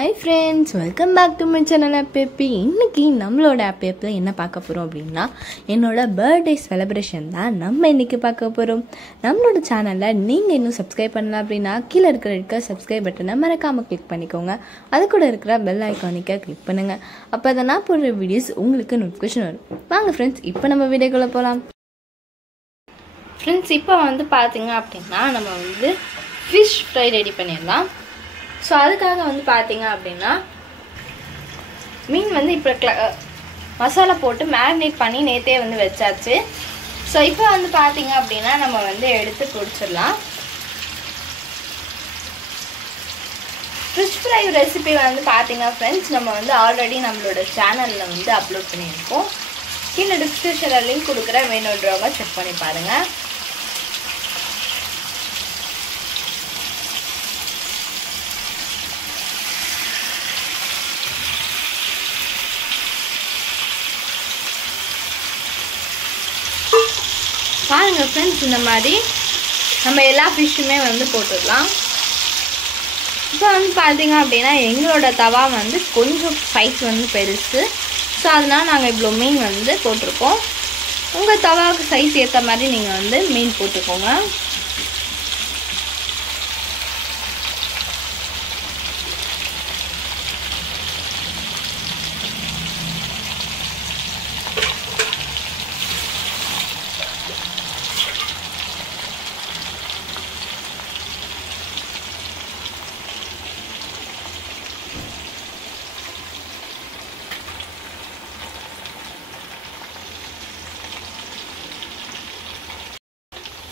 Hi friends, welcome back to my channel ஆப்பேப்பி. இன்றைக்கி நம்மளோட ஆப்பேப்பில் என்ன பார்க்க போகிறோம் அப்படின்னா, என்னோட பர்த்டே செலிப்ரேஷன் தான் நம்ம இன்றைக்கி பார்க்க போகிறோம். நம்மளோட சேனலில் நீங்கள் இன்னும் சப்ஸ்கிரைப் பண்ணல அப்படின்னா கீழே இருக்கிற சப்ஸ்கிரைப் பட்டனை மறக்காமல் கிளிக் பண்ணிக்கோங்க. அது கூட இருக்கிற பெல் ஐக்கானிக்கை கிளிக் பண்ணுங்கள். அப்போ அதை நான் போடுற வீடியோஸ் உங்களுக்கு நோட்டிஃபிகேஷன் வரும். வாங்க ஃப்ரெண்ட்ஸ், இப்போ நம்ம வீடியோக்குள்ளே போகலாம். ஃப்ரெண்ட்ஸ், இப்போ பார்த்தீங்க அப்படின்னா நம்ம ஃபிஷ் ஃப்ரை ரெடி பண்ணிடலாம். ஸோ அதுக்காக பார்த்தீங்க அப்படின்னா மீன் இப்போ மசாலா போட்டு மேரினேட் பண்ணி நேற்றே வச்சாச்சு. ஸோ இப்போ பார்த்தீங்க அப்படின்னா நம்ம எடுத்து பொரிச்சிடலாம். ஃபிஷ் ஃப்ரை ரெசிபி பார்த்தீங்க ஃப்ரெண்ட்ஸ், நம்ம ஆல்ரெடி நம்மளோட சேனலில் அப்லோட் பண்ணியிருக்கோம். கீழே டிஸ்கிரிப்ஷனில் லிங்க் கொடுக்குறேன், வேணுன்றவங்க செக் பண்ணி பாருங்கள். பாருங்கள் ஃப்ரெண்ட்ஸ், இந்த மாதிரி நம்ம எல்லா ஃபிஷ்ஷுமே போட்டுடலாம். இப்போ பார்த்தீங்க அப்படின்னா எங்களோட தவா கொஞ்சம் சைஸ் பெருசு. ஸோ அதனால் நாங்கள் இவ்வளோ மீன் போட்டிருக்கோம். உங்கள் தவாவுக்கு சைஸ் ஏற்ற மாதிரி நீங்கள் மீன் போட்டுக்கோங்க.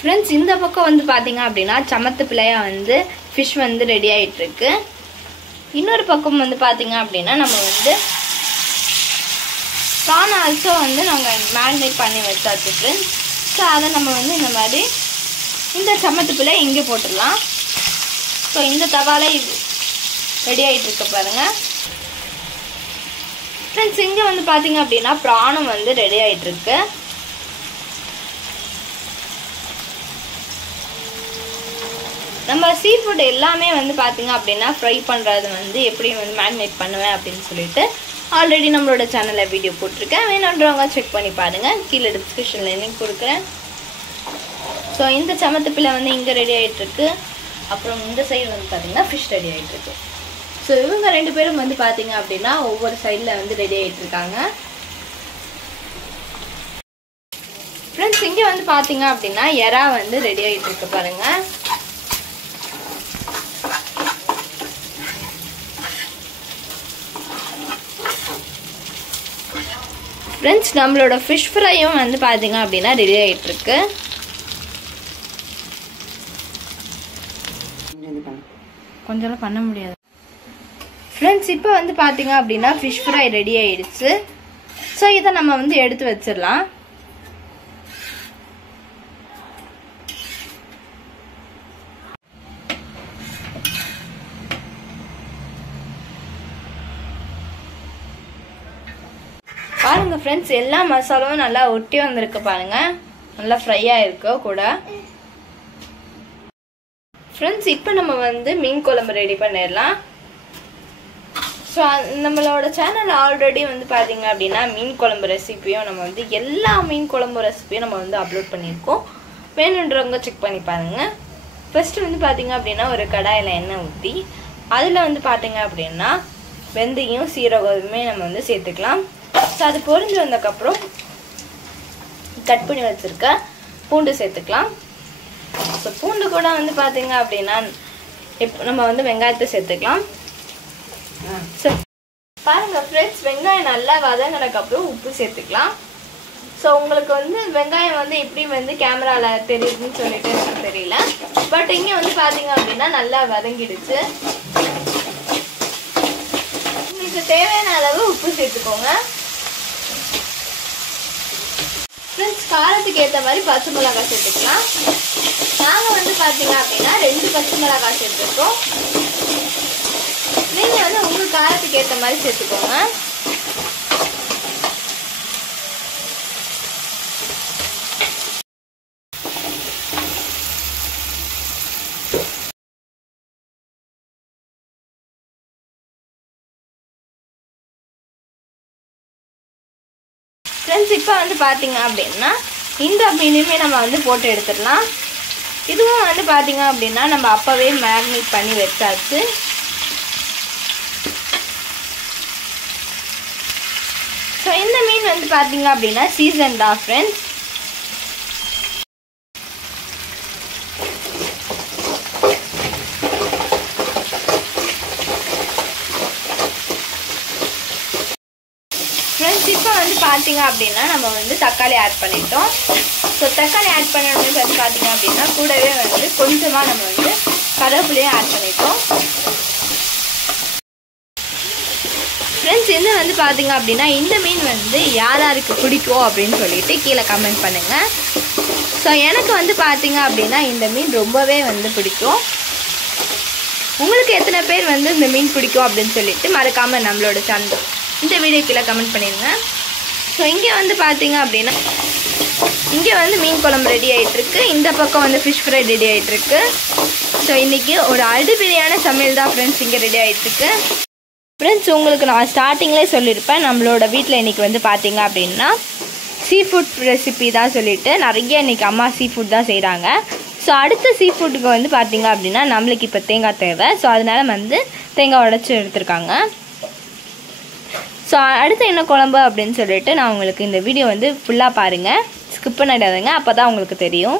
ஃப்ரெண்ட்ஸ், இந்த பக்கம் பார்த்தீங்க அப்படின்னா சமத்து பிள்ளையா ஃபிஷ் ரெடி ஆகிட்டு இருக்கு. இன்னொரு பக்கம் பார்த்தீங்க அப்படின்னா நம்ம ப்ரான் ஆல்சோ நாங்கள் மேரினேட் பண்ணி வச்சாச்சு ஃப்ரெண்ட்ஸ். ஸோ அதை நம்ம இந்த மாதிரி இந்த சமத்து பிள்ளை இங்கே போட்டுடலாம். ஸோ இந்த தவால இது ரெடி ஆகிட்டு இருக்க பாருங்கள் ஃப்ரெண்ட்ஸ். இங்கே பார்த்தீங்க அப்படின்னா ப்ரானும் ரெடி ஆகிட்டு இருக்கு. நம்ம சீ ஃபுட் எல்லாமே பார்த்தீங்க அப்படின்னா ஃப்ரை பண்ணுறது எப்படி மேரினேட் பண்ணுவேன் அப்படின்னு சொல்லிட்டு ஆல்ரெடி நம்மளோட சேனலில் வீடியோ போட்டிருக்கேன், வேணுன்றவங்க செக் பண்ணி பாருங்கள். கீழே டிஸ்கிரிப்ஷனில் லிங்க் கொடுக்குறேன். ஸோ இந்த சமத்துப்பில் இங்கே ரெடி ஆகிட்டுருக்கு. அப்புறம் இந்த சைடு பார்த்தீங்கன்னா ஃபிஷ் ரெடி ஆகிட்டுருக்கு. ஸோ இவங்க ரெண்டு பேரும் பார்த்தீங்க அப்படின்னா ஒவ்வொரு சைடில் ரெடி ஆகிட்டுருக்காங்க. ஃப்ரெண்ட்ஸ், இங்கே பார்த்தீங்க அப்படின்னா எறா ரெடி ஆகிட்டுருக்கு பாருங்கள். ஃப்ரெண்ட்ஸ், நம்மளோட ஃபிஷ் ஃப்ரையும் பார்த்தீங்க அப்படின்னா ரெடி ஆகிட்டு இருக்கு. கொஞ்சம் பண்ண முடியாது ஃப்ரெண்ட்ஸ். இப்போ பார்த்தீங்க அப்படின்னா ஃபிஷ் ஃப்ரை ரெடி ஆயிடுச்சு. ஸோ இதை நம்ம எடுத்து வச்சிடலாம். பாருங்க ஃப்ரெண்ட்ஸ், எல்லா மசாலாவும் நல்லா ஒட்டி வந்திருக்கு பாருங்க, நல்லா ஃப்ரையா இருக்கு கூட. ஃப்ரெண்ட்ஸ், இப்போ நம்ம மீன் குழம்பு ரெடி பண்ணிடலாம். ஸோ நம்மளோட சேனல் ஆல்ரெடி பார்த்தீங்க அப்படின்னா மீன் குழம்பு ரெசிபியும் நம்ம எல்லா மீன் குழம்பு ரெசிபியும் நம்ம அப்லோட் பண்ணியிருக்கோம், வேணுன்றவங்க செக் பண்ணி பாருங்க. ஃபர்ஸ்ட் பார்த்தீங்க அப்படின்னா ஒரு கடாயில் எண்ணெய் ஊற்றி அதில் பார்த்தீங்க அப்படின்னா வெந்தயம் சீரகமே நம்ம சேர்த்துக்கலாம். ஸோ அது பொரிஞ்சு வந்ததுக்கப்புறம் கட் பண்ணி வச்சுருக்க பூண்டு சேர்த்துக்கலாம். ஸோ பூண்டு கூட பார்த்தீங்க அப்படின்னா நம்ம வெங்காயத்தை சேர்த்துக்கலாம். ஸோ பாருங்கள் ஃப்ரெண்ட்ஸ், வெங்காயம் நல்லா வதங்கினதுக்கப்புறம் உப்பு சேர்த்துக்கலாம். ஸோ உங்களுக்கு வெங்காயம் எப்படி கேமராவில் தெரியுதுன்னு சொல்லிட்டு எனக்கு தெரியல, பட் இங்கே பார்த்தீங்க அப்படின்னா நல்லா வதங்கிடுச்சு. உங்களுக்கு தேவையான அளவு உப்பு சேர்த்துக்கோங்க. ஃப்ரெண்ட்ஸ், காரத்துக்கு ஏற்ற மாதிரி பச்சை மிளகாய் சேர்த்துக்கலாம். நாங்கள் பார்த்தீங்க அப்படின்னா 2 பச்சை மிளகாய் சேர்த்துருக்கோம். நீங்கள் உங்கள் காரத்துக்கு ஏற்ற மாதிரி சேர்த்துக்கோங்க. ஃப்ரெண்ட்ஸ் இப்போ வந்து பார்த்தீங்க அப்படின்னா இந்த மீனுமே நம்ம வந்து போட்டு எடுத்துடலாம். இதுவும் வந்து பார்த்தீங்க அப்படின்னா நம்ம அப்போவே மேரினேட் பண்ணி வச்சாச்சு. ஸோ இந்த மீன் வந்து பார்த்தீங்க அப்படின்னா சீசன் தான் ஃப்ரெண்ட்ஸ். ஃப்ரெண்ட்ஸ் இப்போ வந்து பார்த்தீங்க அப்படின்னா நம்ம வந்து தக்காளி ஆட் பண்ணிட்டோம். ஸோ தக்காளி ஆட் பண்ணணும்னு வந்து பார்த்தீங்க அப்படின்னா கூடவே வந்து கொஞ்சமாக நம்ம வந்து கருவேப்பிலையும் ஆட் பண்ணிட்டோம். ஃப்ரெண்ட்ஸ் இது வந்து பார்த்தீங்க அப்படின்னா இந்த மீன் வந்து யாருக்கு பிடிக்கும் அப்படின்னு சொல்லிட்டு கீழே கமெண்ட் பண்ணுங்கள். ஸோ எனக்கு வந்து பார்த்தீங்க அப்படின்னா இந்த மீன் ரொம்பவே வந்து பிடிக்கும். உங்களுக்கு எத்தனை பேர் வந்து இந்த மீன் பிடிக்கும் அப்படின்னு சொல்லிட்டு மறக்காமல் நம்மளோட சேனல் இந்த வீடியோ கீழே கமெண்ட் பண்ணிடுங்க. ஸோ இங்கே வந்து பார்த்தீங்க அப்படின்னா இங்கே வந்து மீன் குழம்பு ரெடி ஆகிட்டுருக்கு. இந்த பக்கம் வந்து ஃபிஷ் ஃப்ரை ரெடி ஆகிட்டுருக்கு. ஸோ இன்றைக்கி ஒரு அடிப்படையான சமையல் தான் ஃப்ரெண்ட்ஸ் இங்கே ரெடி ஆகிட்டுருக்கு. ஃப்ரெண்ட்ஸ் உங்களுக்கு நான் ஸ்டார்டிங்லேயே சொல்லியிருப்பேன் நம்மளோட வீட்டில் இன்றைக்கி வந்து பார்த்தீங்க அப்படின்னா சீ ஃபுட் ரெசிபி தான் சொல்லிவிட்டு நிறைய இன்றைக்கி அம்மா சீ ஃபுட் தான் செய்கிறாங்க. ஸோ அடுத்த சீ ஃபுட்டுக்கு வந்து பார்த்தீங்க அப்படின்னா நம்மளுக்கு இப்போ தேங்காய் தேவை. ஸோ அதனால் வந்து தேங்காய் உடச்சி எடுத்துருக்காங்க. ஸோ அடுத்து என்ன குழம்பு அப்படின்னு சொல்லிட்டு நான் உங்களுக்கு இந்த வீடியோ வந்து ஃபுல்லாக பாருங்கள், ஸ்கிப் பண்ணிடாதீங்க, அப்போ தான் உங்களுக்கு தெரியும்.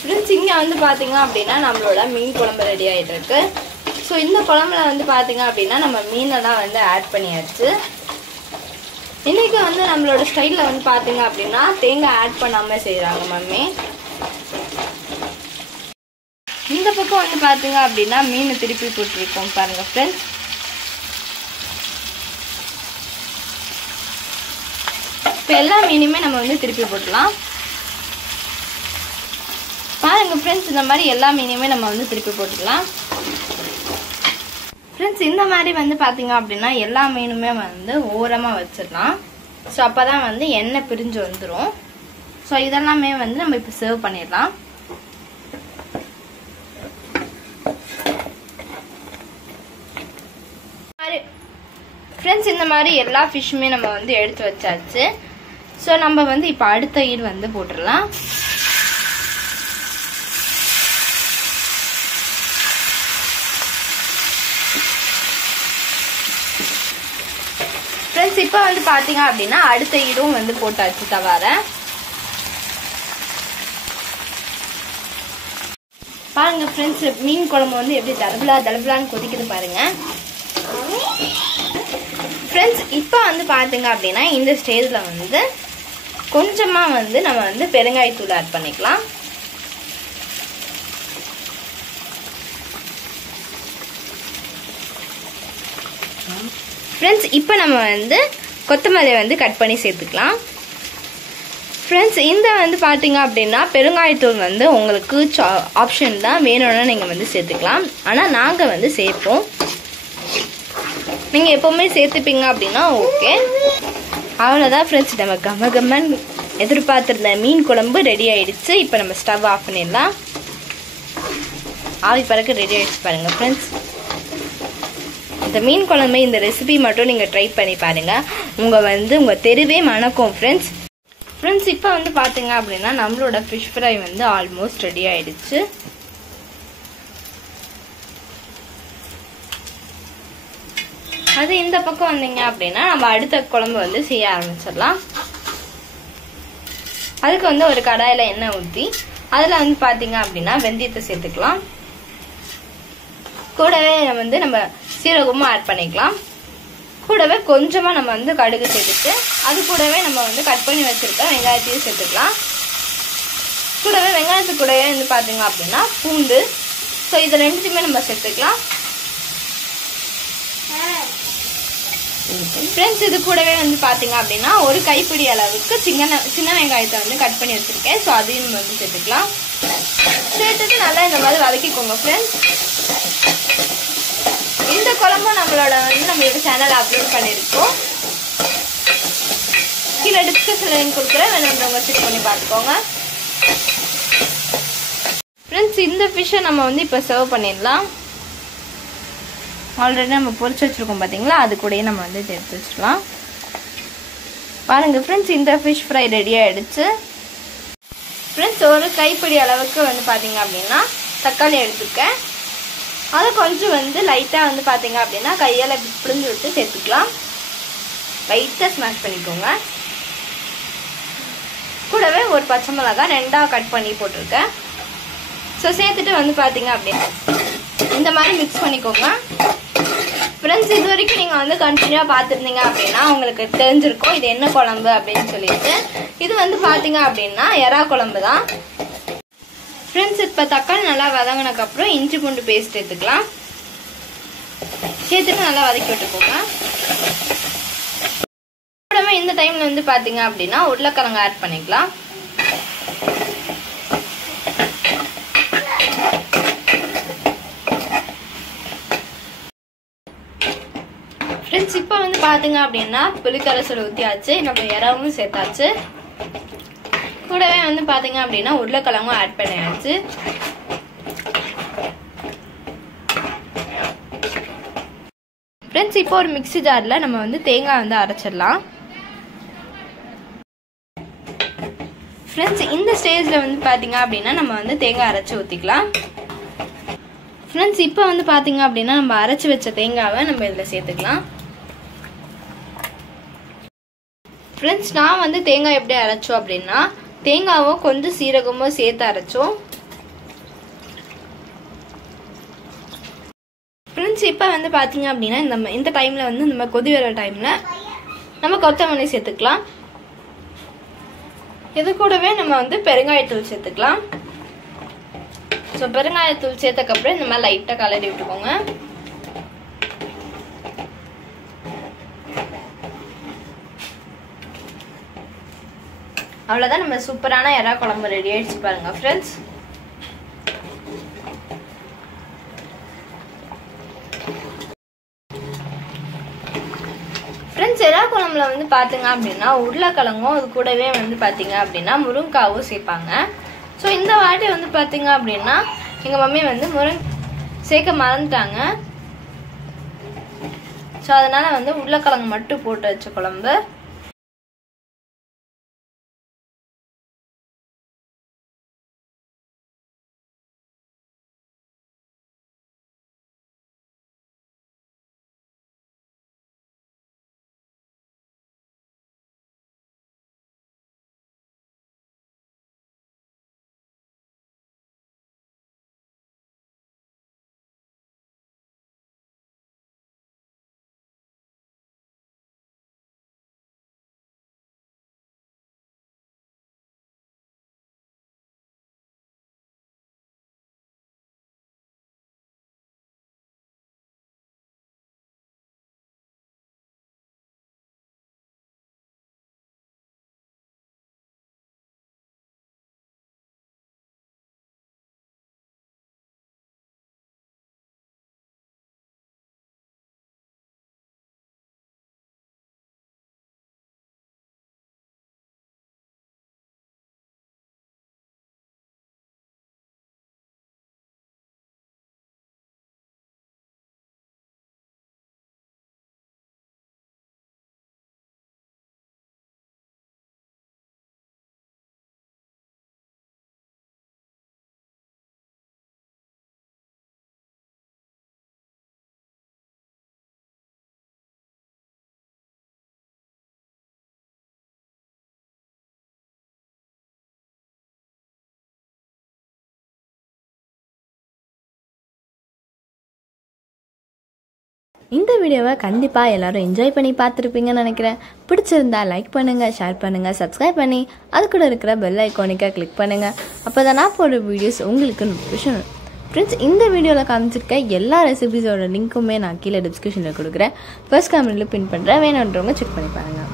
ஃப்ரெண்ட்ஸ் இங்கே வந்து பார்த்தீங்க அப்படின்னா நம்மளோட மீன் குழம்பு ரெடி ஆகிட்டு இருக்கு. ஸோ இந்த குழம்புல வந்து பார்த்தீங்க அப்படின்னா நம்ம மீனெல்லாம் வந்து ஆட் பண்ணியாச்சு. இன்றைக்கி வந்து நம்மளோட ஸ்டைலில் வந்து பார்த்தீங்க அப்படின்னா தேங்காய் ஆட் பண்ணாமல் செய்கிறாங்க மம்மி. இந்த பக்கம் வந்து பார்த்தீங்க அப்படின்னா மீன் திருப்பி போட்டிருக்கோம் பாருங்கள் ஃப்ரெண்ட்ஸ். இப்போ எல்லா மீனுமே நம்ம வந்து திருப்பி போட்டுடலாம் பாருங்கள் ஃப்ரெண்ட்ஸ். இந்த மாதிரி எல்லா மீனையுமே நம்ம வந்து திருப்பி போட்டுக்கலாம் ஃப்ரெண்ட்ஸ். இந்த மாதிரி வந்து பார்த்தீங்க அப்படின்னா எல்லா மீனுமே வந்து ஓரமாக வச்சிடலாம். ஸோ அப்போ தான் வந்து எண்ணெய் பிரிஞ்சு வந்துடும். ஸோ இதெல்லாமே வந்து நம்ம இப்போ சர்வ் பண்ணிடலாம். ஃப்ரெண்ட்ஸ் இந்த மாதிரி எல்லா ஃபிஷ்ஷுமே நம்ம வந்து எடுத்து வச்சாச்சு. ஸோ நம்ம வந்து இப்போ அடுத்த ஈடு வந்து போட்டுடலாம். ஃப்ரெண்ட்ஸ் இப்போ வந்து பார்த்தீங்க அப்படின்னா அடுத்த ஈடும் வந்து போட்டாச்சு தவார. பாருங்க ஃப்ரெண்ட்ஸ் மீன் குழம்பு வந்து எப்படி தலபலான்னு கொதிக்குது பாருங்க ஃப்ரெண்ட்ஸ். இப்போ வந்து பார்த்தீங்க அப்படின்னா இந்த ஸ்டேஜில் வந்து கொஞ்சமாக வந்து நம்ம வந்து பெருங்காயத்தூள் ஆட் பண்ணிக்கலாம். ஃப்ரெண்ட்ஸ் இப்போ நம்ம வந்து கொத்தமல்லி வந்து கட் பண்ணி சேர்த்துக்கலாம். ஃப்ரெண்ட்ஸ் இந்த வந்து பார்த்தீங்க அப்படின்னா பெருங்காயத்தூள் வந்து உங்களுக்கு ஆப்ஷன் தான், வேணும்னா நீங்கள் வந்து சேர்த்துக்கலாம். ஆனால் நாங்கள் வந்து சேர்ப்போம், நீங்கள் எப்போவுமே சேர்த்துப்பீங்க அப்படின்னா ஓகே. அவ்வளோதான் ஃப்ரெண்ட்ஸ், நம்ம கமகமன் எதிர்பார்த்துருந்த மீன் குழம்பு ரெடி ஆகிடுச்சு. இப்போ நம்ம ஸ்டவ் ஆஃப் பண்ணிடலாம். ஆவி பறக்க ரெடி ஆகிடுச்சு பாருங்கள் ஃப்ரெண்ட்ஸ். இந்த மீன் குழம்பு இந்த ரெசிபி மட்டும் நீங்கள் ட்ரை பண்ணி பாருங்கள், உங்கள் தெருவே மணக்கும் ஃப்ரெண்ட்ஸ். ஃப்ரெண்ட்ஸ் இப்போ வந்து பார்த்தீங்க அப்படின்னா நம்மளோட ஃபிஷ் ஃப்ரை வந்து ஆல்மோஸ்ட் ரெடி ஆகிடுச்சு. அது இந்த பக்கம் வந்தீங்க அப்படின்னா நம்ம அடுத்த குழம்பு வந்து செய்ய ஆரம்பிச்சிடலாம். அதுக்கு வந்து ஒரு கடாயில் எண்ணெய் ஊற்றி அதில் வந்து பார்த்தீங்க அப்படின்னா வெந்தயத்தை சேர்த்துக்கலாம். கூடவே நம்ம சீரகமும் ஆட் பண்ணிக்கலாம். கூடவே கொஞ்சமாக நம்ம வந்து கடுகு சேர்த்துட்டு அது கூடவே நம்ம வந்து கட் பண்ணி வச்சுருக்க வெங்காயத்தையும் சேர்த்துக்கலாம். கூடவே வெங்காயத்து கூடவே வந்து பார்த்தீங்க அப்படின்னா பூண்டு. ஸோ இது ரெண்டுத்தையுமே நம்ம சேர்த்துக்கலாம். ஃப்ரெண்ட்ஸ் இது கூடவே வந்து பார்த்தீங்க அப்படின்னா ஒரு கைப்பிடி அளவுக்கு சின்ன வெங்காயத்தை வந்து கட் பண்ணி வச்சுருக்கேன். ஸோ அதையும் நம்ம வந்து சேர்த்துக்கலாம். சேர்த்துட்டு நல்லா இந்த மாதிரி வதக்கிக்கோங்க ஃப்ரெண்ட்ஸ். இந்த குழம்பும் நம்மளோட சேனல் அப்லோட் பண்ணியிருக்கோம். கீழே டிஸ்கிரிப்ஷன்ல லிங்க் கொடுக்குறேன், வேணுன்றவங்க செக் பண்ணி பார்த்துக்கோங்க. ஃப்ரெண்ட்ஸ் இந்த ஃபிஷ்ஷை நம்ம வந்து இப்போ சர்வ் பண்ணிடலாம். ஆல்ரெடி நம்ம பொரிச்சு வச்சுருக்கோம் பார்த்தீங்களா, அது கூடயே நம்ம வந்து எடுத்து வச்சுக்கலாம். பாருங்கள் ஃப்ரெண்ட்ஸ், இந்த ஃபிஷ் ஃப்ரை ரெடி ஆகிடுச்சு. ஃப்ரெண்ட்ஸ், ஒரு கைப்பிடி அளவுக்கு வந்து பார்த்தீங்க அப்படின்னா தக்காளி எடுத்துருக்கேன். அதை கொஞ்சம் வந்து லைட்டாக வந்து பார்த்தீங்க அப்படின்னா கையால் பிழிஞ்சு விட்டு சேர்த்துக்கலாம். லைட்டாக ஸ்மாஷ் பண்ணிக்கோங்க. கூடவே ஒரு பச்சை மிளகாய் 2ஆக கட் பண்ணி போட்டிருக்கேன். ஸோ சேர்த்துட்டு வந்து பார்த்தீங்க அப்படின்னா இந்த மாதிரி மிக்ஸ் பண்ணிக்கோங்க. ஃப்ரெண்ட்ஸ், இது வரைக்கும் நீங்கள் வந்து கண்டினியூவாக பார்த்துருந்தீங்க அப்படின்னா உங்களுக்கு தெரிஞ்சிருக்கும் இது என்ன குழம்பு அப்படின்னு சொல்லிட்டு. இது வந்து பார்த்தீங்க அப்படின்னா எறா குழம்பு தான். ஃப்ரெண்ட்ஸ், இப்போ தக்காளி நல்லா வதங்கினதுக்கப்புறம் இஞ்சி பூண்டு பேஸ்ட் எடுத்துக்கலாம். சேர்த்துட்டு நல்லா வதக்கி விட்டுக்கோங்க. கூடவே இந்த டைமில் வந்து பார்த்தீங்க அப்படின்னா உருளைக்கிழங்கு ஆட் பண்ணிக்கலாம். ஃப்ரெண்ட்ஸ், இப்போ வந்து பார்த்தீங்க அப்படின்னா புளிக்கரைசல் ஊற்றியாச்சு, நம்ம இறாவும் சேர்த்தாச்சு. கூடவே வந்து பார்த்தீங்க அப்படின்னா உருளைக்கிழங்கும் ஆட் பண்ணியாச்சு. ஃப்ரெண்ட்ஸ், இப்போ ஒரு மிக்ஸி ஜாரில் நம்ம வந்து தேங்காய் வந்து அரைச்சிடலாம். ஃப்ரெண்ட்ஸ், இந்த ஸ்டேஜில் வந்து பார்த்தீங்க அப்படின்னா நம்ம வந்து தேங்காய் அரைச்சி ஊற்றிக்கலாம். ஃப்ரெண்ட்ஸ், இப்போ வந்து பார்த்தீங்க அப்படின்னா நம்ம அரைச்சி வச்ச தேங்காவை நம்ம இதில் சேர்த்துக்கலாம். ஃப்ரெண்ட்ஸ், நான் வந்து தேங்காய் எப்படி அரைச்சோம் அப்படின்னா தேங்காவும் கொஞ்சம் சீரகமும் சேர்த்து அரைச்சோம். ஃப்ரெண்ட்ஸ், இப்போ வந்து பார்த்தீங்க அப்படின்னா இந்த டைமில் வந்து நம்ம கொதி வர டைமில் நம்ம கொத்தமல்லி சேர்த்துக்கலாம். இது கூடவே நம்ம வந்து பெருங்காயத்தூள் சேர்த்துக்கலாம். ஸோ பெருங்காயத்தூள் சேர்த்தக்கப்புறம் இந்த மாதிரி லைட்டாக கலரி விட்டுக்கோங்க. அவ்வளோதான், நம்ம சூப்பரான எறா குழம்பு ரெடி ஆயிடுச்சு பாருங்க ஃப்ரெண்ட்ஸ். ஃப்ரெண்ட்ஸ், எறா குழம்புல வந்து பார்த்தீங்க அப்படின்னா உருளைக்கிழங்கும் அது கூடவே வந்து பார்த்தீங்க அப்படின்னா முருங்காவும் சேர்ப்பாங்க. ஸோ இந்த வாட்டி வந்து பார்த்தீங்க அப்படின்னா எங்கள் மம்மி வந்து சேர்க்க மறந்துட்டாங்க. ஸோ அதனால் வந்து உருளைக்கிழங்கு மட்டும் போட்டு வச்ச குழம்பு. இந்த வீடியோவை கண்டிப்பாக எல்லோரும் என்ஜாய் பண்ணி பார்த்துருப்பீங்கன்னு நினைக்கிறேன். பிடிச்சிருந்தா லைக் பண்ணுங்கள், ஷேர் பண்ணுங்கள், சப்ஸ்கிரைப் பண்ணி அது கூட இருக்கிற பெல் ஐக்கானிக்காக கிளிக் பண்ணுங்கள். அப்போ தான் நான் போடுற வீடியோஸ் உங்களுக்கு நோட்டிஃபிகேஷன். ஃப்ரெண்ட்ஸ், இந்த வீடியோவில் காமிச்சிருக்க எல்லா ரெசிபிஸோட லிங்க்குமே நான் கீழே டிஸ்கிரிப்ஷனில் கொடுக்குறேன். ஃபர்ஸ்ட் கமெண்ட்டில் பின் பண்ணுறேன், வேணுன்றவங்க செக் பண்ணி பாருங்கள்.